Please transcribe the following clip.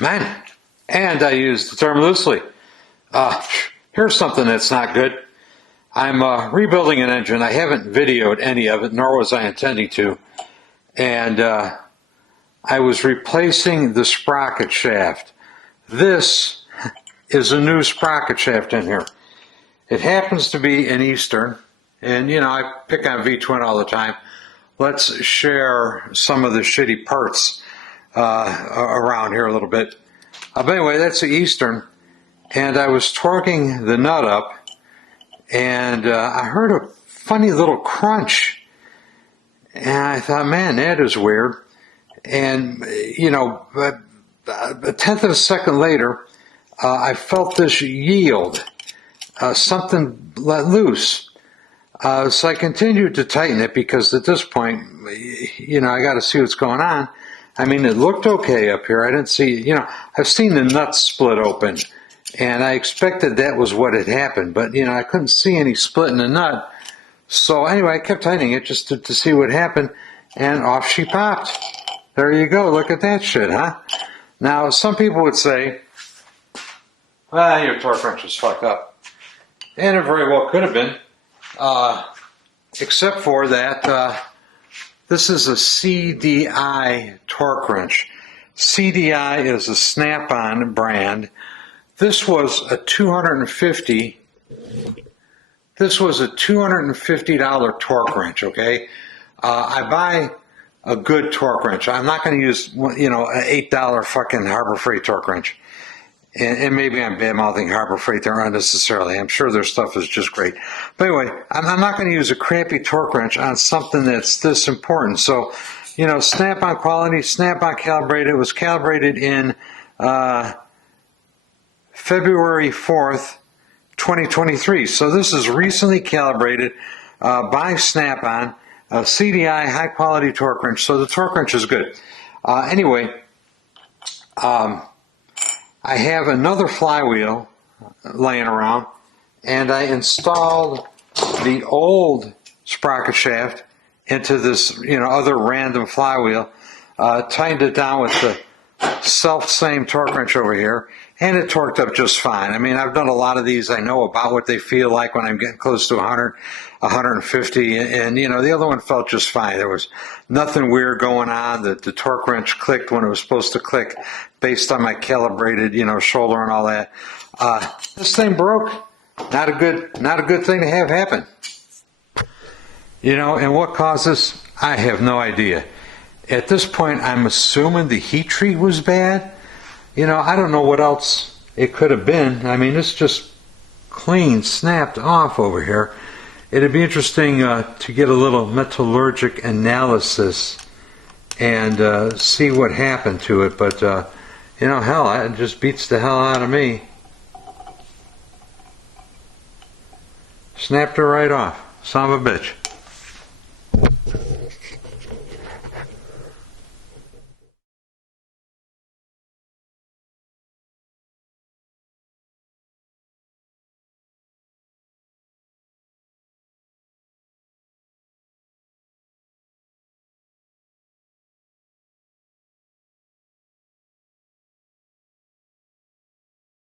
man, and I use the term loosely. Here's something that's not good. I'm rebuilding an engine. I haven't videoed any of it, nor was I intending to. And I was replacing the sprocket shaft. This is a new sprocket shaft in here. It happens to be an Eastern, and you know, I pick on V-twin all the time. Let's share some of the shitty parts around here a little bit. But anyway, that's the Eastern, and I was torquing the nut up, and I heard a funny little crunch, and I thought, man, that is weird. And you know, a tenth of a second later, I felt this yield, something let loose. So I continued to tighten it because at this point, you know, I got to see what's going on. I mean, it looked okay up here. I didn't see, you know, I've seen the nuts split open, and I expected that was what had happened, but, you know, I couldn't see any split in the nut. So anyway, I kept tightening it just to see what happened, and off she popped. There you go. Look at that shit, huh? Now, some people would say, well, your torque wrench is fucked up. And it very well could have been, except for that this is a CDI torque wrench. CDI is a Snap-on brand. This was a $250 torque wrench, okay? I buy a good torque wrench. I'm not going to use, you know, an $8 fucking Harbor Freight torque wrench. And maybe I'm bad-mouthing Harbor Freight there unnecessarily. I'm sure their stuff is just great. But anyway, I'm not going to use a crappy torque wrench on something that's this important. So, you know, Snap-on quality, Snap-on calibrated. It was calibrated in February 4th, 2023. So this is recently calibrated by Snap-on, CDI, high-quality torque wrench. So the torque wrench is good. Anyway, I have another flywheel laying around, and I installed the old sprocket shaft into this, you know, other random flywheel, tightened it down with the same torque wrench over here, and it torqued up just fine. I mean, I've done a lot of these. I know about what they feel like when I'm getting close to 100, 150, and you know, the other one felt just fine. There was nothing weird going on. The torque wrench clicked when it was supposed to click based on my calibrated, you know, shoulder and all that. This thing broke. Not a good thing to have happen. You know, and what caused this? I have no idea. At this point, I'm assuming the heat treat was bad. You know, I don't know what else it could have been. I mean, it's just clean snapped off over here. It'd be interesting to get a little metallurgic analysis and see what happened to it. But, you know, hell, it just beats the hell out of me. Snapped her right off. Son of a bitch.